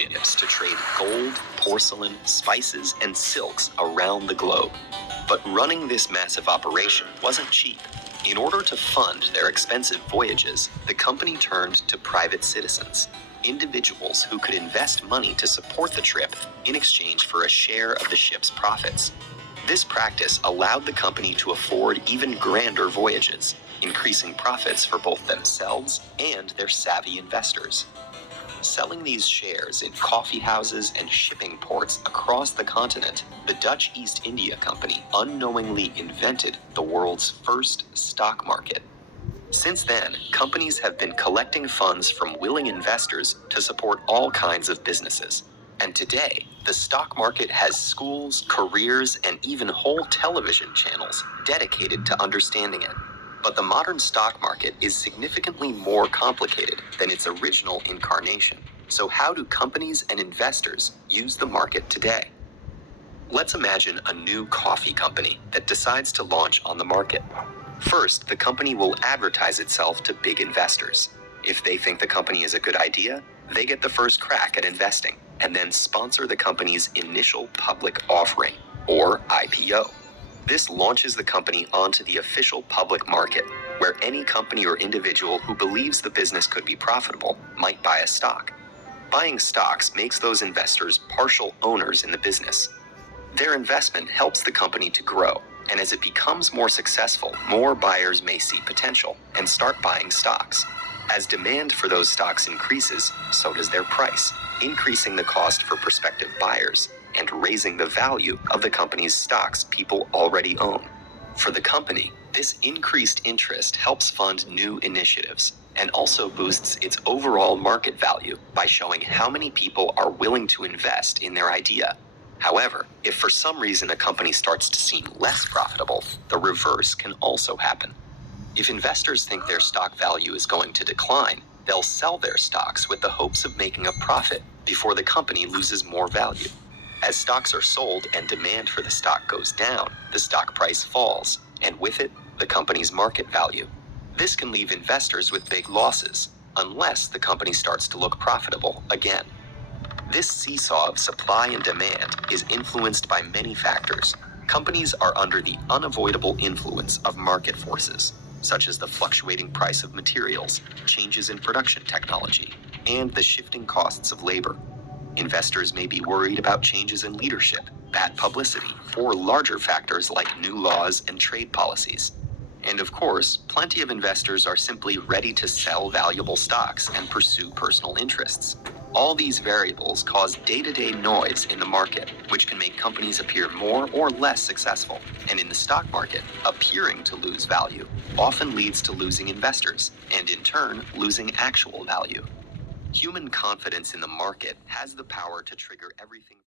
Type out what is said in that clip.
ships to trade gold, porcelain, spices, and silks around the globe. But running this massive operation wasn't cheap. In order to fund their expensive voyages, the company turned to private citizens, individuals who could invest money to support the trip in exchange for a share of the ship's profits. This practice allowed the company to afford even grander voyages, increasing profits for both themselves and their savvy investors. Selling these shares in coffee houses and shipping ports across the continent, the Dutch East India Company unknowingly invented the world's first stock market. Since then, companies have been collecting funds from willing investors to support all kinds of businesses. And today, the stock market has schools, careers, and even whole television channels dedicated to understanding it. But the modern stock market is significantly more complicated than its original incarnation. So how do companies and investors use the market today? Let's imagine a new coffee company that decides to launch on the market. First, the company will advertise itself to big investors. If they think the company is a good idea, they get the first crack at investing and then sponsor the company's initial public offering, or IPO. This launches the company onto the official public market, where any company or individual who believes the business could be profitable might buy a stock. Buying stocks makes those investors partial owners in the business. Their investment helps the company to grow, and as it becomes more successful, more buyers may see potential and start buying stocks. As demand for those stocks increases, so does their price, increasing the cost for prospective buyers and raising the value of the company's stocks people already own. For the company, this increased interest helps fund new initiatives and also boosts its overall market value by showing how many people are willing to invest in their idea. However, if for some reason a company starts to seem less profitable, the reverse can also happen. If investors think their stock value is going to decline, they'll sell their stocks with the hopes of making a profit before the company loses more value. As stocks are sold and demand for the stock goes down, the stock price falls, and with it, the company's market value. This can leave investors with big losses, unless the company starts to look profitable again. This seesaw of supply and demand is influenced by many factors. Companies are under the unavoidable influence of market forces, such as the fluctuating price of materials, changes in production technology, and the shifting costs of labor. Investors may be worried about changes in leadership, bad publicity, or larger factors like new laws and trade policies. And of course, plenty of investors are simply ready to sell valuable stocks and pursue personal interests. All these variables cause day-to-day noise in the market, which can make companies appear more or less successful. And in the stock market, appearing to lose value often leads to losing investors, and in turn, losing actual value. Human confidence in the market has the power to trigger everything.